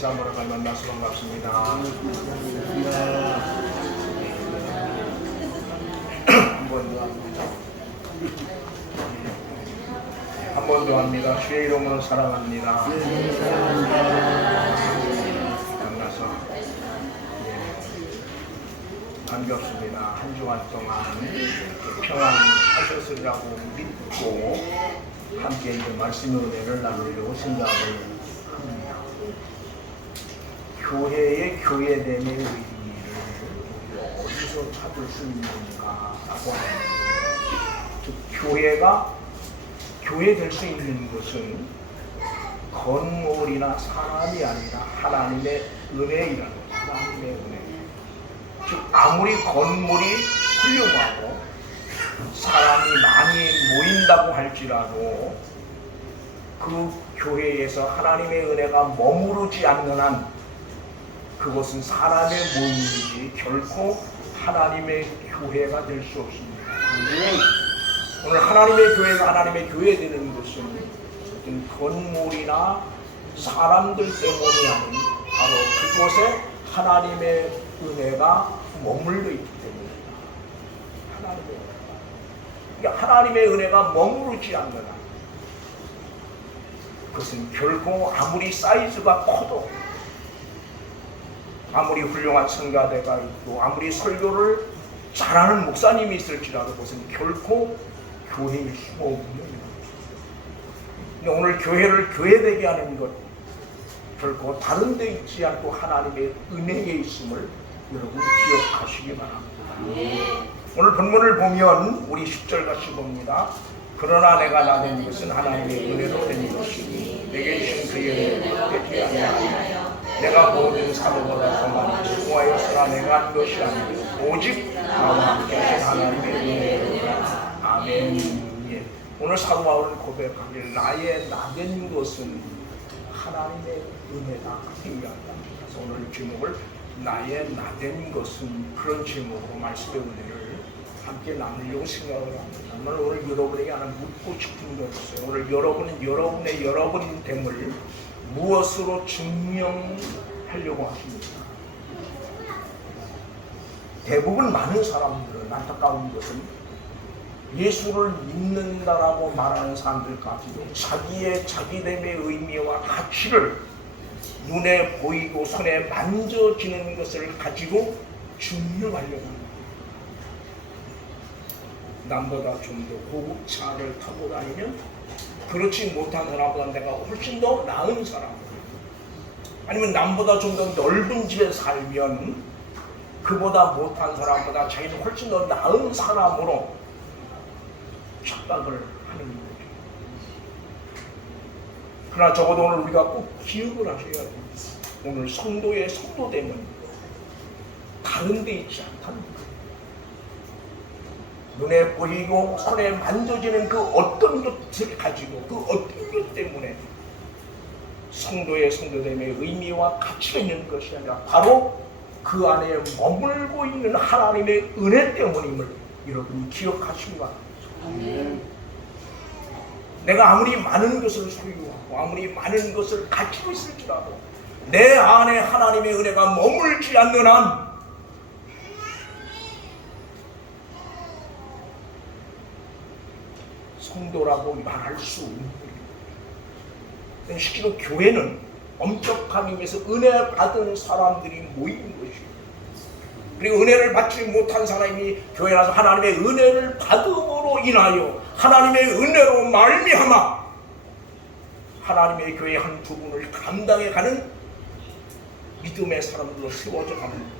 한번 만나서 반갑습니다. 한 번 더 합니다. 주의 이름으로 사랑합니다. 만나서 반갑습니다. 한 주간 동안 평안하셨으리라고 믿고 함께 이제 말씀의 은혜를 나누려고 생각을 합니다. 교회의 교회됨의 의미를 어디서 찾을 수 있는가라고 합니다. 즉 교회가 교회 될 수 있는 것은 건물이나 사람이 아니라 하나님의 은혜이라는 거죠. 하나님의 은혜. 즉 아무리 건물이 훌륭하고 사람이 많이 모인다고 할지라도 그 교회에서 하나님의 은혜가 머무르지 않는 한 그것은 사람의 모임이지 결코 하나님의 교회가 될 수 없습니다. 오늘 하나님의 교회가 하나님의 교회 되는 것은 어떤 건물이나 사람들 때문이 아닌 바로 그곳에 하나님의 은혜가 머물러 있기 때문입니다. 하나님의 은혜가. 그러니까 하나님의 은혜가 머무르지 않는 한 그것은 결코 아무리 사이즈가 커도 아무리 훌륭한 성가대가 있고 아무리 설교를 잘하는 목사님이 있을지라도 그것은 결코 교회일 수가 없는 거죠. 근데 오늘 교회를 교회되게 하는 것 결코 다른 데 있지 않고 하나님의 은혜에 있음을 여러분 기억하시기 바랍니다. 오늘 본문을 보면 우리 10절 같이 봅니다. 그러나 내가 나된 것은 하나님의 은혜로 된 것이니 내게 주신 그의 은혜로 되지 아니하여 내가 모든 사도보다 더 많이 수고하였으나 내가 한 것이 아니고 오직 나와 함께 하신 하나님의 은혜로다. 아멘. 예. 오늘 사도 바울은 고백하길 나의 나된 것은 하나님의 은혜다 얘기한다. 그래서 오늘 제목을 나의 나된 것은 그런 제목으로 말씀의 은혜를 함께 나누려고 생각을 합니다. 오늘 여러분에게 하나 묻고 싶은 것 있어요. 오늘 여러분은 여러분의 여러분됨을 무엇으로 증명하려고 하십니까? 대부분 많은 사람들은 안타까운 것은 예수를 믿는다라고 말하는 사람들까지도 자기의 자기됨의 의미와 가치를 눈에 보이고 손에 만져지는 것을 가지고 증명하려고 합니다. 남보다 좀 더 고급 차를 타고 다니면 그렇지 못한 사람보다 내가 훨씬 더 나은 사람, 아니면 남보다 좀 더 넓은 집에 살면 그보다 못한 사람보다 자기는 훨씬 더 나은 사람으로 착각을 하는 거죠. 그러나 적어도 오늘 우리가 꼭 기억을 하셔야 됩니다. 오늘 성도의 성도됨은 다른 데 있지 않다는 거예요. 눈에 보이고 손에 만져지는 그 어떤 것을 가지고 그 어떤 것 때문에 성도의 성도됨의 의미와 가치가 있는 것이 아니라 바로 그 안에 머물고 있는 하나님의 은혜 때문임을 여러분이 기억하시기 바랍니다. 내가 아무리 많은 것을 소유하고 아무리 많은 것을 가지고 있을지라도 내 안에 하나님의 은혜가 머물지 않는 한 성도라고 말할 수 없는 거예요. 실제로 교회는 엄격한 의미에서 은혜 받은 사람들이 모이는 것이에요. 그리고 은혜를 받지 못한 사람이 교회에 와서 하나님의 은혜를 받음으로 인하여 하나님의 은혜로 말미암아 하나님의 교회의 한 부분을 감당해 가는 믿음의 사람들로 세워져 가는 것입니다.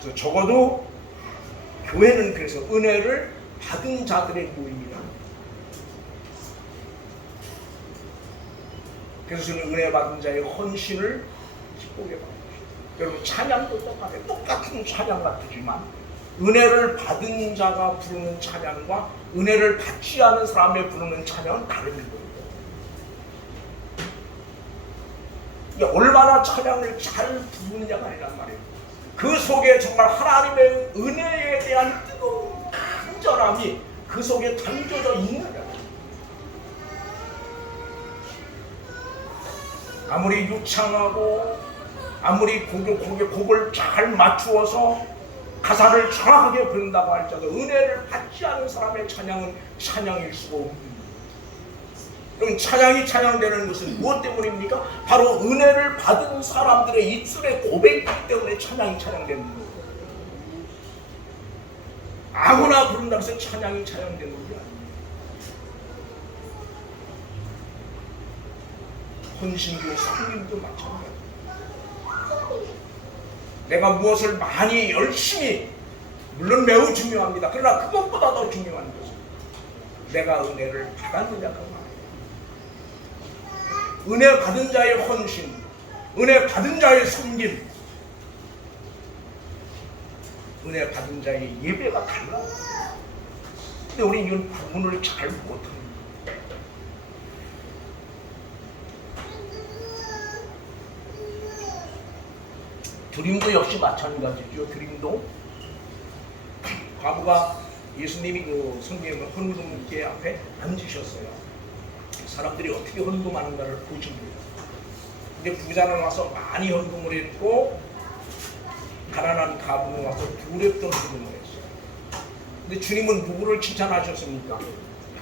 그래서 적어도 교회는 그래서 은혜를 받은 자들의 모임이다. 그래서 저는 은혜 받은 자의 헌신을 기쁘게 받습니다. 여러분 찬양도 똑같은 찬양 같지만 은혜를 받은 자가 부르는 찬양과 은혜를 받지 않은 사람이 부르는 찬양은 다른 거예요. 얼마나 찬양을 잘 부르느냐가 아니란 말이에요. 그 속에 정말 하나님의 은혜에 대한 뜨거운 간절함이 그 속에 담겨져 있느냐. 아무리 유창하고 아무리 곡을 잘 맞추어서 가사를 정확하게 부른다고 할지라도 은혜를 받지 않은 사람의 찬양은 찬양일 수가 없습니다. 그럼 찬양이 찬양되는 것은 무엇 때문입니까? 바로 은혜를 받은 사람들의 입술의 고백이기 때문에 찬양이 찬양되는 거예요. 아무나 부른다고 해서 찬양이 찬양되는 게 아니에요. 헌신도 성김도 마찬가지예요. 내가 무엇을 많이 열심히, 물론 매우 중요합니다. 그러나 그것보다 더 중요한 것은 내가 은혜를 받았느냐가 말이에요. 은혜 받은 자의 헌신, 은혜 받은 자의 섬김, 은혜 받은 자의 예배가 달라요. 근데 우리 이런 구분을 잘 못합니다. 드림도 역시 마찬가지죠. 드림도 과부가 예수님이 그 성경의 헌금계 앞에 앉으셨어요. 사람들이 어떻게 헌금하는가를 보십니다. 근데 부자는 와서 많이 헌금을 했고 가난한 가부는 와서 두랩돈 헌금을 했어요. 근데 주님은 누구를 칭찬하셨습니까?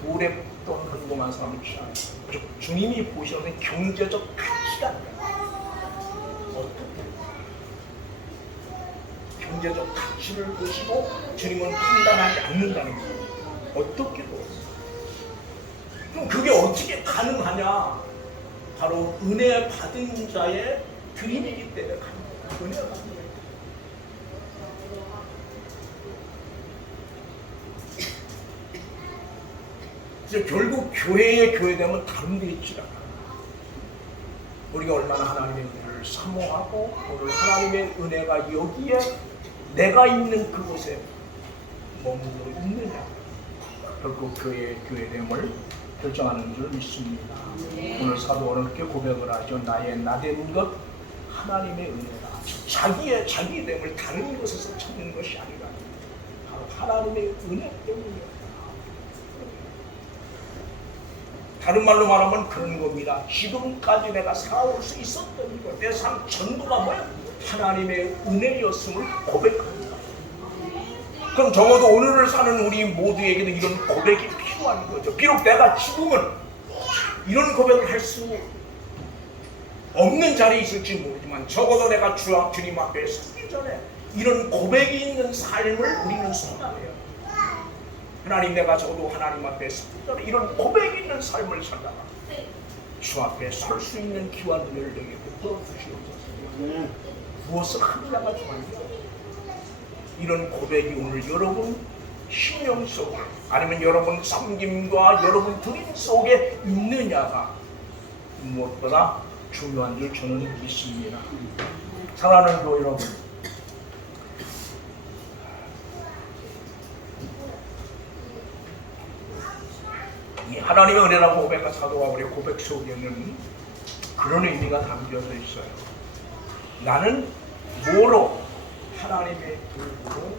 두랩돈 헌금한 사람을 칭찬하셨어요. 주님이 보시는 경제적 가치가 어떻게 경제적 가치를 보시고 주님은 판단하지 않는다는 거예요. 어떻게 보세요? 그럼 그게 어떻게 가능하냐? 바로 은혜 받은 자의 드림이기 때문에 가능합니다. 은혜 받은 자의 그래서 결국 교회의 교회되면 다른 데 있지 않아요. 우리가 얼마나 하나님의 은혜를 사모하고 오늘 하나님의 은혜가 여기에 내가 있는 그곳에 머물러 있느냐, 결국 교회의 교회됨을 결정하는 줄 믿습니다. 오늘 사도는 그렇게 고백을 하죠. 나의 나된 것 하나님의 은혜다. 자기됨을 다른 것에서 찾는 것이 아니라 바로 하나님의 은혜 때문이었다. 다른 말로 말하면 그런 겁니다. 지금까지 내가 살아올 수 있었던 것, 내 삶 전부가 뭐야? 하나님의 은혜였음을 고백합니다. 그럼 적어도 오늘을 사는 우리 모두에게도 이런 고백이 필요한 거죠. 비록 내가 지금은 이런 고백을 할 수 없는 자리에 있을지 모르지만 적어도 내가 주님 앞에 서기 전에 이런 고백이 있는 삶을 우리는 소망해요. 하나님, 내가 적어도 하나님 앞에 서기 전에 이런 고백이 있는 삶을 살다가 주 앞에 설 수 있는 기와 눈을 내게 베풀어 주시옵소서. 무엇을 하느냐가 중요합니다. 이런 고백이 오늘 여러분 심령 속에 아니면 여러분 섬김과 여러분 드림 속에 있느냐가 무엇보다 중요한 줄 저는 믿습니다. 사랑하는 교회 여러분, 이 하나님의 은혜라고 고백한 사도가 우리 고백 속에는 그런 의미가 담겨져 있어요. 나는 뭐로 하나님의 도구로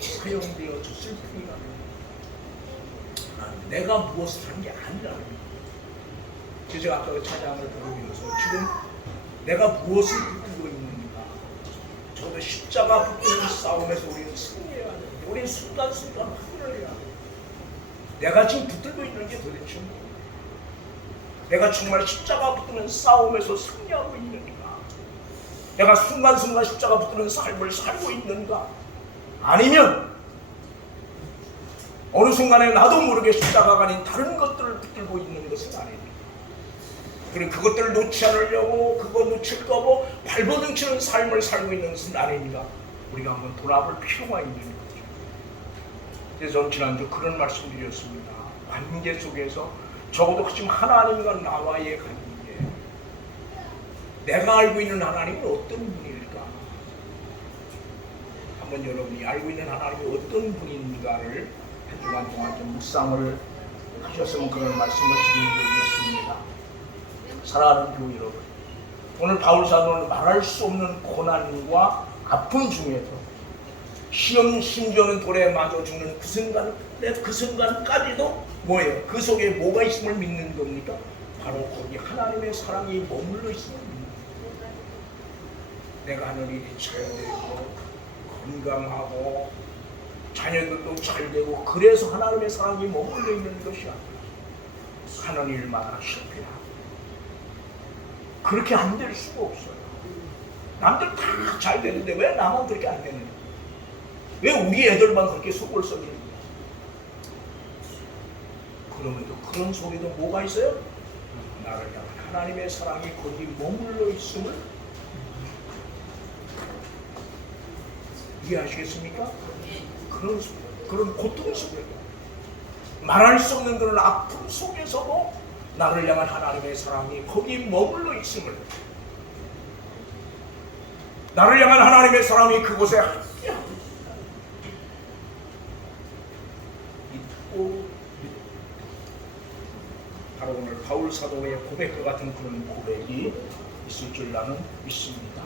사용되어 줬을 뿐이라. 내가 무엇을 한 게 아니라. 제가 아까 그 찬양을 부르면서 지금 내가 무엇을 붙들고 있는가. 저도 십자가 붙드는 싸움에서 우리는 승리해야 하는데 우리는 순간순간 확인을 해야 합니다. 내가 지금 붙들고 있는 게 도대체 뭐야? 내가 정말 십자가 붙드는 싸움에서 승리하고 있는가? 내가 순간순간 십자가 붙드는 삶을 살고 있는가? 아니면 어느 순간에 나도 모르게 십자가가 아닌 다른 것들을 붙들고 있는 것은 아닙니다. 그리고 그것들을 놓지 않으려고 그거 놓칠까 봐 발버둥치는 삶을 살고 있는 것은 아닙니다. 우리가 한번 돌아볼 필요가 있는 거죠. 그래서 저는 지난주 그런 말씀 드렸습니다. 관계 속에서 적어도 지금 하나님과 나와의 관계, 내가 알고 있는 하나님은 어떤 분일까? 한번 여러분이 알고 있는 하나님이 어떤 분인가를 한 주간 동안 좀 묵상을 하셨으면 그런 말씀을 드리겠습니다. 사랑하는 교회 여러분, 오늘 바울 사도는 말할 수 없는 고난과 아픔 중에서 시험 심지어는 돌에 맞아 죽는 그 순간까지도 뭐예요? 그 속에 뭐가 있음을 믿는 겁니까? 바로 거기 하나님의 사랑이 머물러 있습니다. 내가 하는 일이 잘 되고 건강하고 자녀들도 잘 되고 그래서 하나님의 사랑이 머물러 있는 것이 아니라 하는 일마다 실패하고 그렇게 안 될 수가 없어요. 남들 다 잘 되는데 왜 나만 그렇게 안 되느냐? 왜 우리 애들만 그렇게 속을 썩이느냐? 그러면도 그런 속에도 뭐가 있어요? 나를 향한 하나님의 사랑이 거기 머물러 있음을 이해하시겠습니까? 그런 고통 속에도 말할 수 없는 그런 아픔 속에서도 나를 향한 하나님의 사랑이 거기 머물러 있음을, 나를 향한 하나님의 사랑이 그곳에 함께합니다. 믿고 바로 오늘 바울 사도의 고백과 같은 그런 고백이 있을 줄 나는 믿습니다.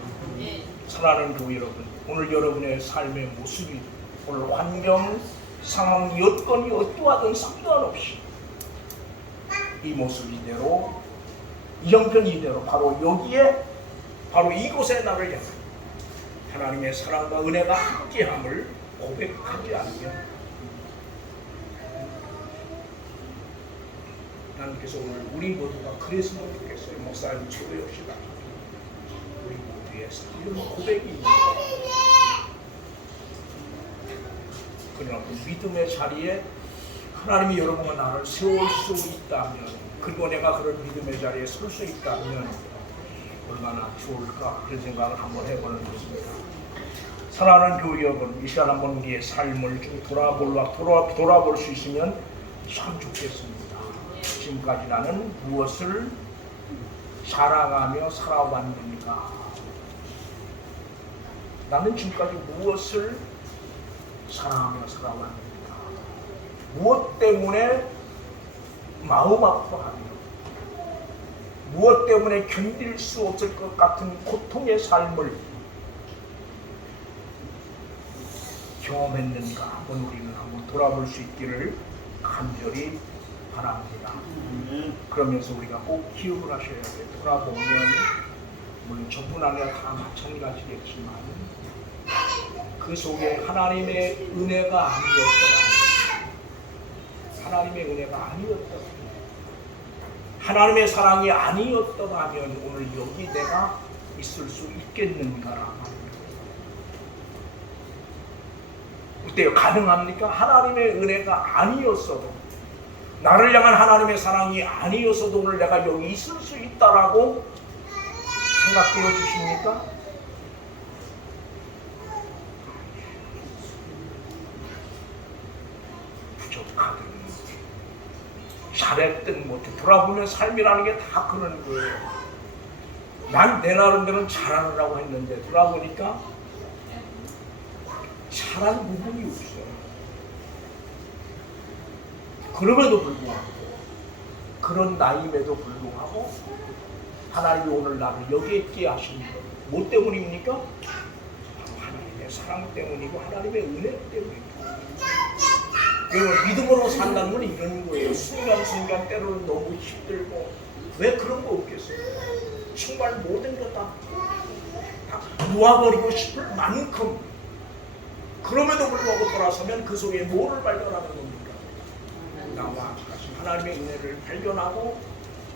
사랑하는 교회 여러분, 오늘 여러분의 삶의 모습이 오늘 환경, 상황, 여건이 어떠하든 상관없이 이 모습 이대로, 이 형편 이대로 바로 여기에, 바로 이곳에 나를 향해 하나님의 사랑과 은혜가 함께함을 고백하지 않으면 나는 그래서 오늘 우리 모두가 그랬으면 좋겠어요. 목사님 초대합시다. 우리 모두의 이런 고백이 있는 그러나 그 믿음의 자리에 하나님이 여러분과 나를 세울 수 있다면, 그리고 내가 그런 믿음의 자리에 설 수 있다면 얼마나 좋을까, 그런 생각을 한번 해보는 것입니다. 사랑하는 교회 여러분, 이 시간 한번 우리의 삶을 좀 돌아볼 수 있으면 참 좋겠습니다. 지금까지 나는 무엇을 자랑하며 살아왔는가? 나는 지금까지 무엇을 사랑하며 살아왔는가? 무엇 때문에 마음 아파하며, 무엇 때문에 견딜 수 없을 것 같은 고통의 삶을 경험했는가? 한번 우리는 한번 돌아볼 수 있기를 간절히 바랍니다. 그러면서 우리가 꼭 기억을 하셔야 돼요. 돌아보면 물론 저뿐 아니라 다 마찬가지겠지만 그 속에 하나님의 은혜가 아니었더라, 하나님의 사랑이 아니었더라 하면 오늘 여기 내가 있을 수 있겠는가라. 어때요? 가능합니까? 하나님의 은혜가 아니었어도, 나를 향한 하나님의 사랑이 아니었어도 오늘 내가 여기 있을 수 있다라고 생각되어 주십니까? 부족하든 잘했든 못해 돌아보면 삶이라는 게 다 그런 거예요. 난 내 나름대로는 잘하느라고 했는데 돌아보니까 잘한 부분이 없어요. 그럼에도 불구하고, 그런 나임에도 불구하고 하나님이 오늘 나를 여기에 있게 하신 것, 뭐 때문입니까? 바로 하나님의 사랑 때문이고 하나님의 은혜 때문입니다. 여러분, 믿음으로 산다는 건 이런 거예요. 순간순간 때로는 너무 힘들고, 왜 그런 거 없겠어요? 정말 모든 것 다 놓아버리고 싶을 만큼, 그럼에도 불구하고 돌아서면 그 속에 뭐를 발견하는 겁니까? 나와 같이 하나님의 은혜를 발견하고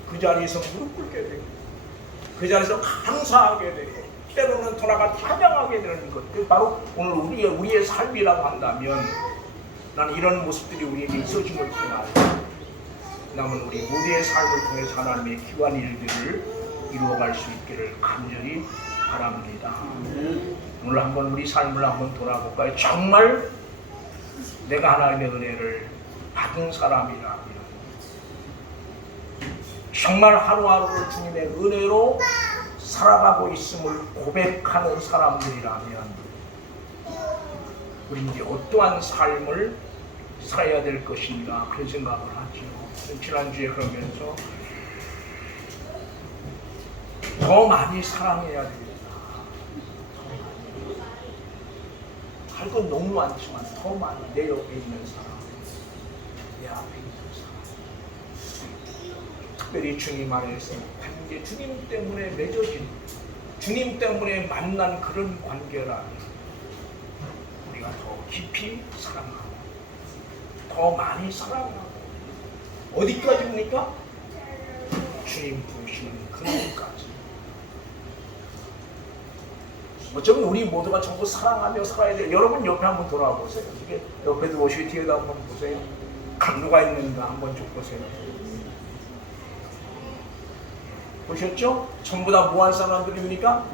그 자리에서 무릎 꿇게 되고, 그 자리에서 감사하게 되고, 때로는 돌아가 찬양하게 되는 것, 바로 오늘 우리의 삶이라고 한다면 나는 이런 모습들이 우리에게 있어짐을 통하여 남은 우리 모두의 삶을 통해서 하나님의 귀한 일들을 이루어갈 수 있기를 간절히 바랍니다. 오늘 한번 우리 삶을 한번 돌아볼까요? 정말 내가 하나님의 은혜를 받은 사람이라면, 정말 하루하루를 주님의 은혜로 살아가고 있음을 고백하는 사람들이라면 우리 이제 어떠한 삶을 살아야 될 것인가, 그런 생각을 하죠. 지난주에 그러면서 더 많이 사랑해야 됩니다. 할 건 너무 많지만 더 많이 내 옆에 있는 사람, 내 앞에 있는 사람, 특별히 주님 안에서 관계, 주님 때문에 맺어진, 주님 때문에 만난 그런 관계라면 우리가 더 깊이 사랑하고 더 많이 사랑하고 어디까지입니까? 주님 부르시는 그날까지. 어쩌면 우리 모두가 전부 사랑하며 살아야 돼요. 여러분 옆에 한번 돌아와 보세요. 이게 옆에도 보시고 뒤에도 한번 보세요. 누가 있는가 한번 쭉 보세요. 보셨죠? 전부 다 뭐한 사람들입니까?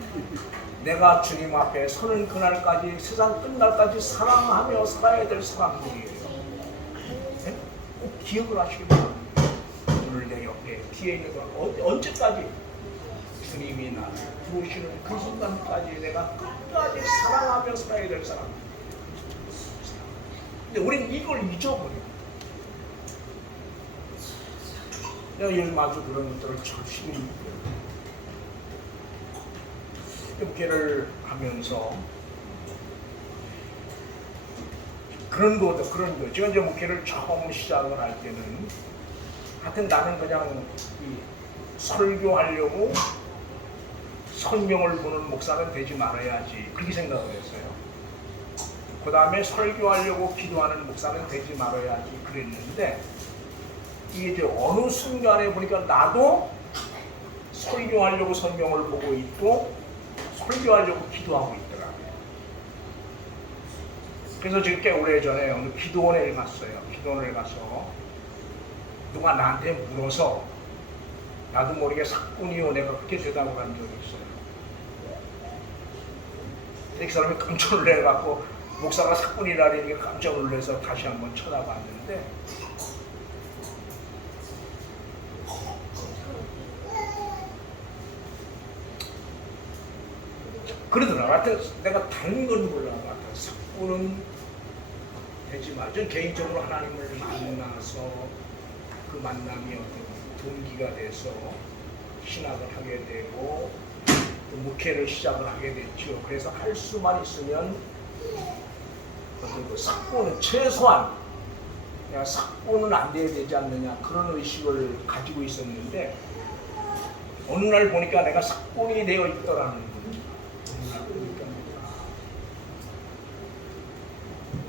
내가 주님 앞에 서는 그날까지, 세상 끝날까지 사랑하며 살아야 될 사람들이에요. 네? 꼭 기억을 하시기 바랍니다. 오늘 내 옆에 뒤에 있는 사람 언제까지? 주님이 나를 부르시는 그 순간까지 내가 끝까지 사랑하며 살아야 될 사람. 근데 우리는 이걸 잊어버려요. 내가 요즘 아주 그런 것들을 참 심히 목회를 하면서 그런 거. 제가 이제 목회를 처음 시작을 할 때는 하여튼 나는 그냥 이 설교하려고 성경을 보는 목사는 되지 말아야지 그렇게 생각을 했어요. 그 다음에 설교하려고 기도하는 목사는 되지 말아야지 그랬는데 이게 이제 어느 순간에 보니까 나도 설교하려고 성경을 보고 있고 설교하려고 기도하고 있더라고요. 그래서 지금 꽤 오래전에 어느 기도원에 갔어요. 기도원에 가서 누가 나한테 물어서 나도 모르게 사꾼이요 내가 그렇게 대답을 한 적이 있어요. 그 사람이 깜짝 놀래갖고 목사가 사꾼이라니 깜짝 놀라서 다시 한번 쳐다봤는데 그러더라고요. 하여튼 내가 다른 건 몰라. 사꾼은 되지 마. 전 개인적으로 하나님을 만나서 그 만남이 어떤 동기가 돼서 신학을 하게 되고 또 목회를 시작을 하게 됐죠. 그래서 할 수만 있으면 어떤 그 사꾼은 최소한 내가 사꾼은 안 돼야 되지 않느냐 그런 의식을 가지고 있었는데 어느 날 보니까 내가 사꾼이 되어 있더라는 거예요.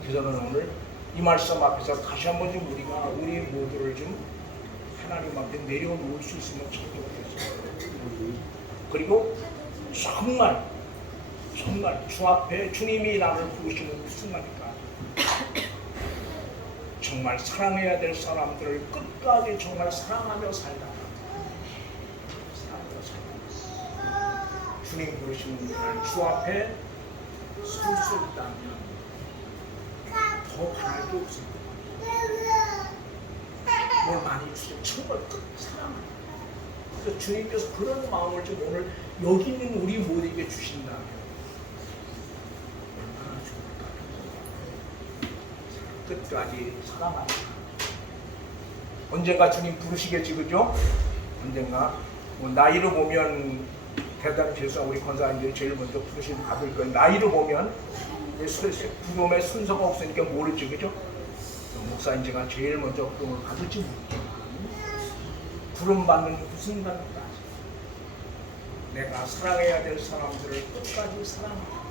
그래서 저는 오늘 이 말씀 앞에서 다시 한번 좀 우리 모두를 좀 하나님 앞에 내려놓을 수 있으면 참 좋겠어요. 그리고 정말 주 앞에 주님이 나를 부르시는 그 순간이니까 정말 사랑해야 될 사람들을 끝까지 정말 사랑하며 살다가 주님 부르시는 날 주 앞에 설 수 있다면 더 바랄 게 없습니다. 뭘 많이 주세요. 정말 끝 사랑합니다. 그래서 주님께서 그런 마음을 좀 오늘 여기 있는 우리 모두에게 주신다면 얼마나 좋을까. 끝까지 사랑합니다. 언젠가 주님 부르시겠지, 그죠? 언젠가 뭐 나이로 보면 대단히 죄송한 우리 권사님들이 제일 먼저 부르신 받을 거예요. 나이로 보면 부름의 순서가 없으니까 모르죠, 그죠? 목사님 제가 제일 먼저 부름을 받을지 모르지만 부름 받는 그 순간까지 내가 사랑해야 될 사람들을 끝까지 사랑하고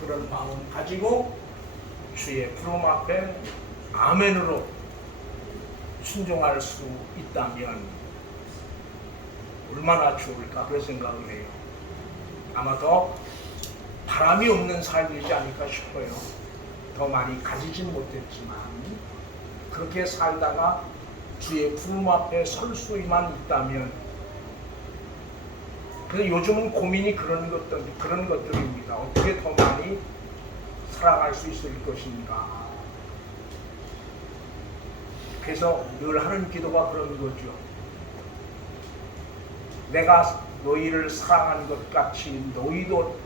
그런 마음 가지고 주의 부름 앞에 아멘으로 순종할 수 있다면 얼마나 좋을까 그런 생각을 해요. 아마 더 바람이 없는 삶이지 않을까 싶어요. 더 많이 가지진 못했지만 그렇게 살다가 주의 부름 앞에 설 수만 있다면 그래서 요즘은 고민이 그런 것들입니다. 어떻게 더 많이 살아갈 수 있을 것인가. 그래서 늘 하는 기도가 그런 거죠. 내가 너희를 사랑한 것 같이 너희도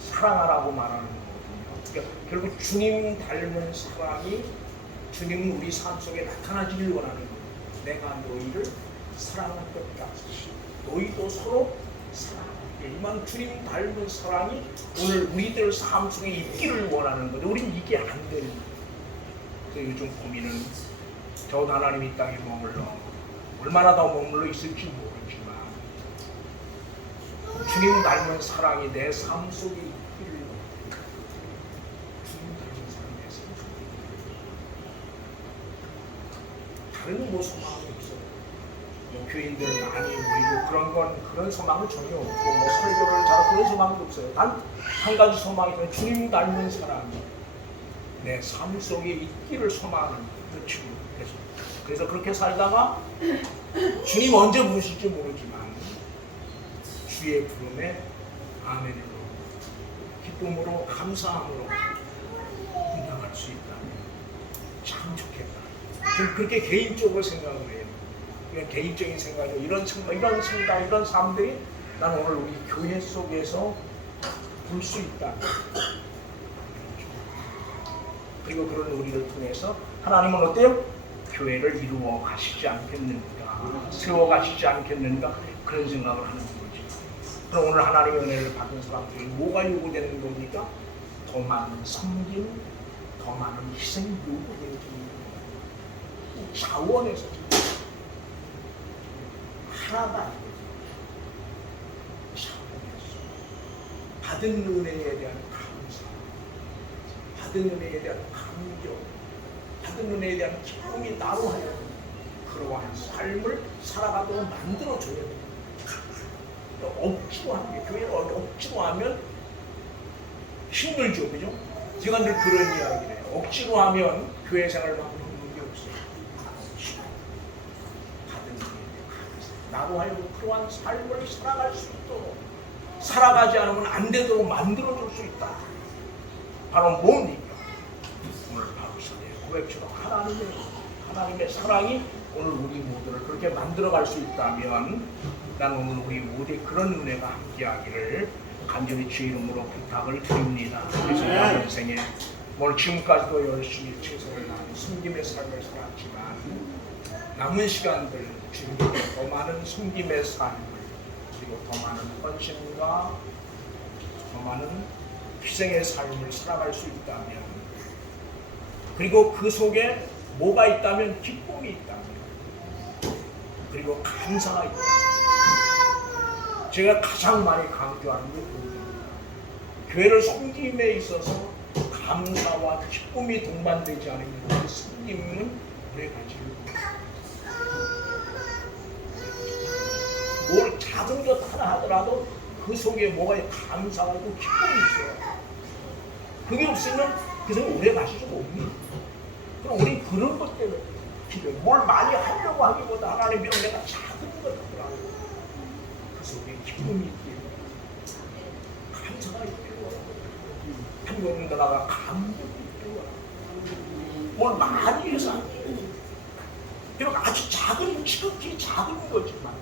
사랑하라고 말하는 거거든요. 그러니까 결국 주님 닮은 사랑이 주님은 우리 삶 속에 나타나기를 원하는 거예요. 내가 너희를 사랑한 것 같이 너희도 서로 사랑하게. 이만 주님 닮은 사랑이 오늘 우리들 삶 속에 있기를 원하는 거죠. 우리는 이게 안 되는 거예요. 그래서 요즘 고민은 저 하나님 이 땅에 머물러 얼마나 더 머물러 있을지 모르지만 주님 닮은 사랑이 내 삶 속에 있기를 주님 닮은 사랑이 내 삶 속에 있기를 다른 뭐 소망이 없어요. 뭐 교인들은 많이 모이고 그런 소망은 전혀 없고 뭐 설교를 잘하고 그런 소망도 없어요. 단 한 가지 소망이 있어요. 주님 닮은 사랑이 내 삶 속에 있기를 소망하는 그 친구. 그래서 그렇게 살다가 주님 언제 부르실지 모르지만 주의 부름에 아멘으로 기쁨으로 감사함으로 응답할 수 있다면 참 좋겠다. 저는 그렇게 개인적으로 생각을 해요. 그냥 개인적인 생각이죠. 이런 생각, 이런 삶들이 나는 오늘 우리 교회 속에서 볼 수 있다. 그리고 그런 우리를 통해서 하나님은 어때요? 교회를 이루어 가시지 않겠는가, 세워 가시지 않겠는가, 그런 생각을 하는 거지. 그럼 오늘 하나님의 은혜를 받은 사람들이 뭐가 요구되는 겁니까? 더 많은 섬김, 더 많은 희생 요구되는 겁니다. 자원에서 하나가 아니고 자원에서 받은 은혜에 대한 감사, 받은 은혜에 대한 감격, 받은 은혜에 대한 기쁨이 나로 하여금 그러한 삶을 살아가도록 만들어줘야 돼요. 억지로 하는 게, 교회를 억지로 하면 힘들죠, 그죠? 제가 늘 그런 이야기를 해요. 억지로 하면 교회 생활만큼 힘든 게 없어요. 받은 은혜에 감사, 나로 하여금 그러한 삶을 살아갈 수 있도록, 살아가지 않으면 안 되도록 만들어줄 수 있다. 바로 뭡니까? 오늘 바울서의 고백처럼 하나님의 사랑이 오늘 우리 모두를 그렇게 만들어갈 수 있다면 나는 오늘 우리 모두의 그런 은혜가 함께하기를 간절히 주의 이름으로 부탁을 드립니다. 그래서 남은 생에 오늘 지금까지도 열심히 최선을 다하는 섬김의 삶을 살았지만 남은 시간들 주님께 더 많은 섬김의 삶을, 그리고 더 많은 헌신과 더 많은 희생의 삶을 살아갈 수 있다면, 그리고 그 속에 뭐가 있다면 기쁨이 있다면, 그리고 감사가 있다면, 제가 가장 많이 강조하는 게 그겁니다. 교회를 섬김에 있어서 감사와 기쁨이 동반되지 않으면 그 섬김은 오래 가지 못해요. 뭘 작은 것 하나 하더라도 그 속에 뭐가 감사가 있고 기쁨이 있어요. 그게 없으면 그 속에 오래 가시지 못해요. 그럼 우리 그런 것 때문에 기도해. 뭘 많이 하려고 하기보다 하나님의 내가 작은 것 하더라도 그 속에 기쁨이 있기를, 감사가 있기를, 한국인 나라가 감격이 있기를, 뭘 많이 해서 안 돼요. 비록 아주 작은, 지극히 작은 거지만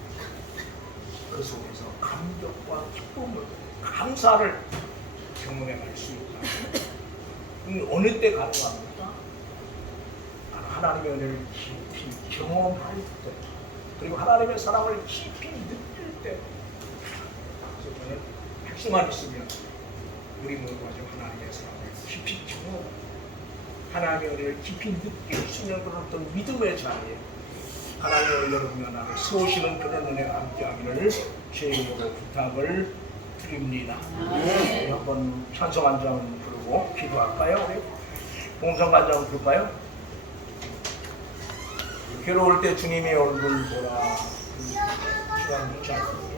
그 속에서 감격과 기쁨을, 감사를 경험해 갈 수 있다. 어느 때 가능합니까? 하나님의 은혜를 깊이 경험할 때, 그리고 하나님의 사랑을 깊이 느낄 때. 그래서 저는 백성만 있으면 우리 모두가 좀 하나님의 사랑을 깊이 경험하고 하나님의 은혜를 깊이 느낄 수 있는 그런 어떤 믿음의 자리에 하나님의 여러분과 나를 세우시는 그런 은혜가 함께하기를 주의 이름으로 부탁을 드립니다. 우리 한번 찬송 한 장 부르고 기도할까요? 우리 봉성 한 장 부를까요? 괴로울 때 주님의 얼굴 보라. 시간 놓지 않습니다.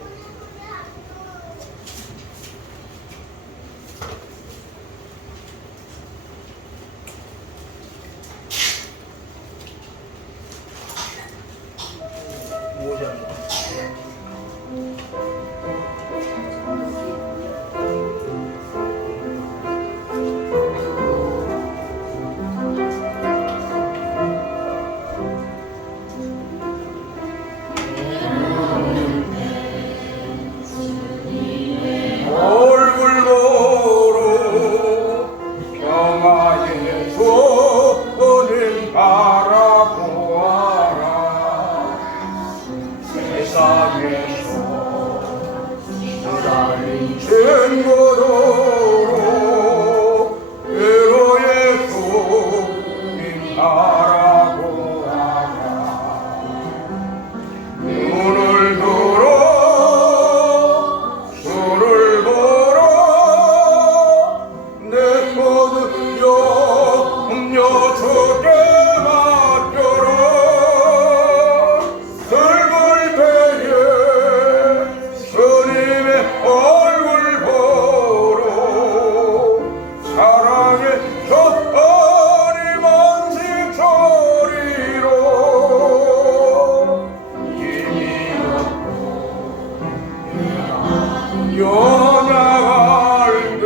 연약할 때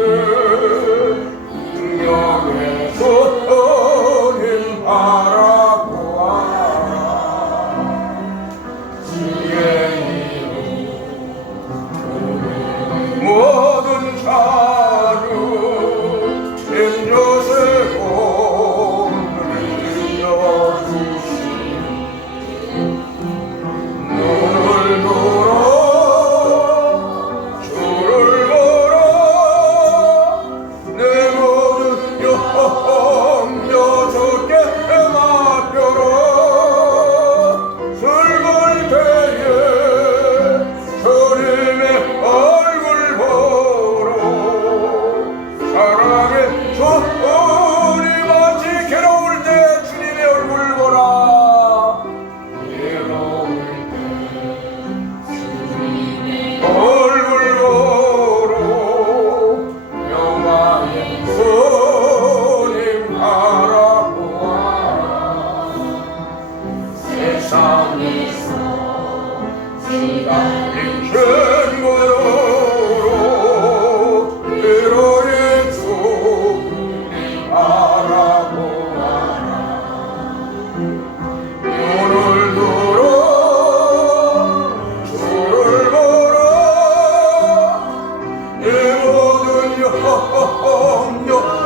능력에서 주님 바라보아라. 주의 이름 모든 자녀 힘줘서 공을 들려주시니 눈을 돌아 주를 보라. 내 모든 영여 주께 맡겨라. 슬플 때에 주님의 얼굴 보러 사랑의 주님 마치 괴로울 때 주님의 얼굴 보라. 괴로울 때 주님의 얼굴 보러 영광의 주님 바라보아라. 세상에서 기다린 것으로 위로의 주님 바라보아라. 눈을 들어 주를 보라. 내 모든 영역